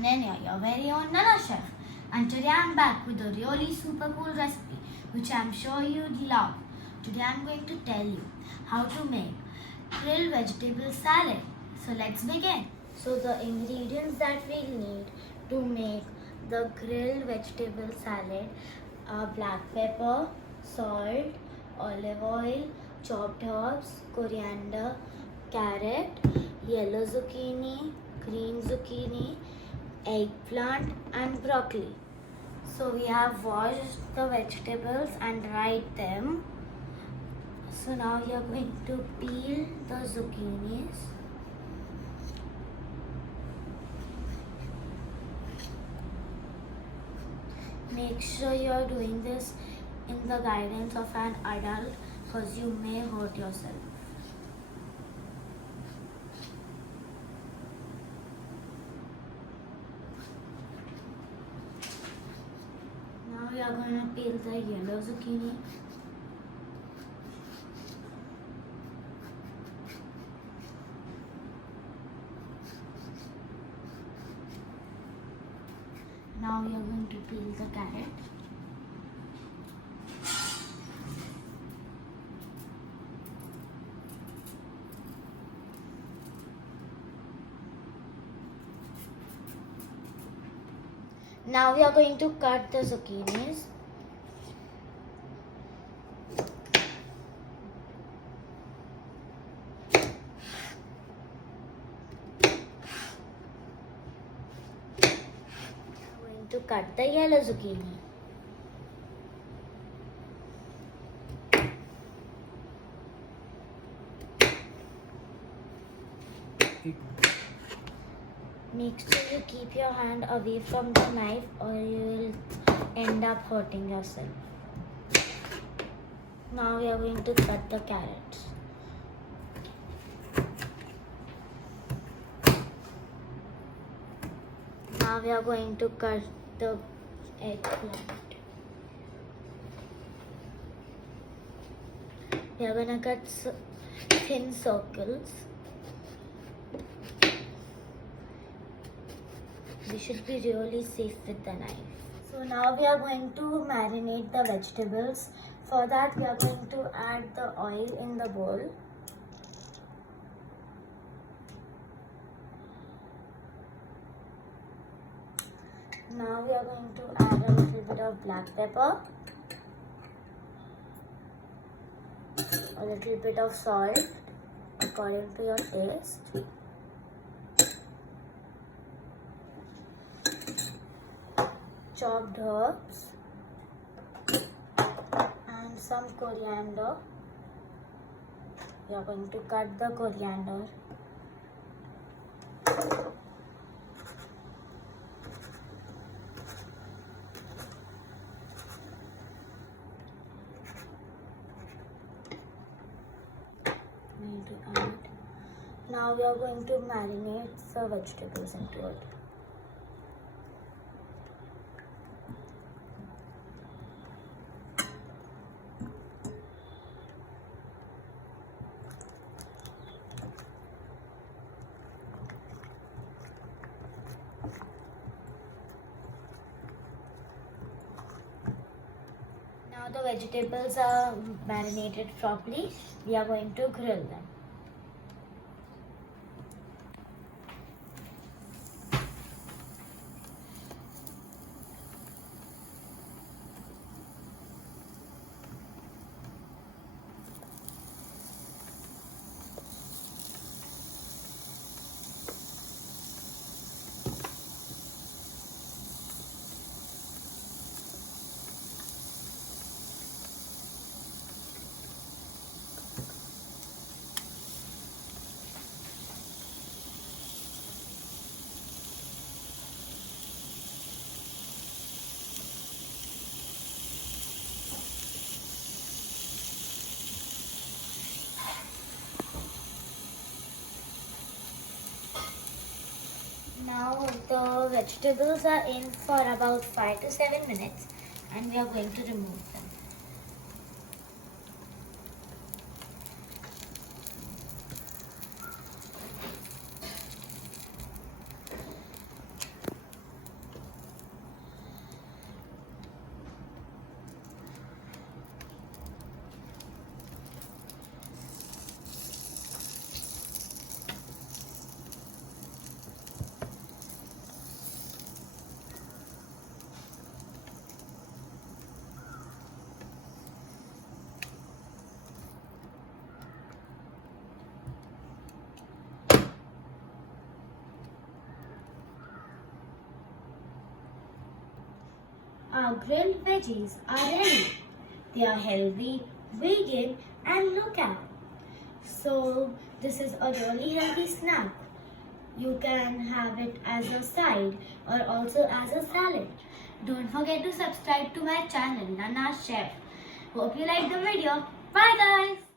Ananya, your very own Nanna Chef, and today I'm back with a really super cool recipe which I'm sure you'd love. Today I'm going to tell you how to make grilled vegetable salad. So let's begin. So the ingredients that we'll need to make the grilled vegetable salad are black pepper, salt, olive oil, chopped herbs, coriander, carrot, yellow zucchini, green zucchini, eggplant and broccoli. So we have washed the vegetables and dried them. So now we are going to peel the zucchinis. Make sure you are doing this in the guidance of an adult because you may hurt yourself. Now we are going to peel the yellow zucchini. Now we are going to peel the carrot. Now we are going to cut the zucchinis. To cut the yellow zucchini. Make sure you keep your hand away from the knife or you will end up hurting yourself. Now we are going to cut the carrots. Now we are going to cut the eggplant. We are going to cut thin circles. We should be really safe with the knife. So now we are going to marinate the vegetables. For that we are going to add the oil in the bowl. Now we are going to add a little bit of black pepper, a little bit of salt according to your taste, chopped herbs and some coriander. We are going to cut the coriander. Now we are going to marinate the vegetables into it. Now the vegetables are marinated properly. We are going to grill them. Now the vegetables are in for about 5 to 7 minutes and we are going to remove them. our grilled veggies are ready. They are healthy, vegan and low carb. So this is a really healthy snack. You can have it as a side or also as a salad. Don't forget to subscribe to my channel Nanna Chef. Hope you like the video. Bye guys.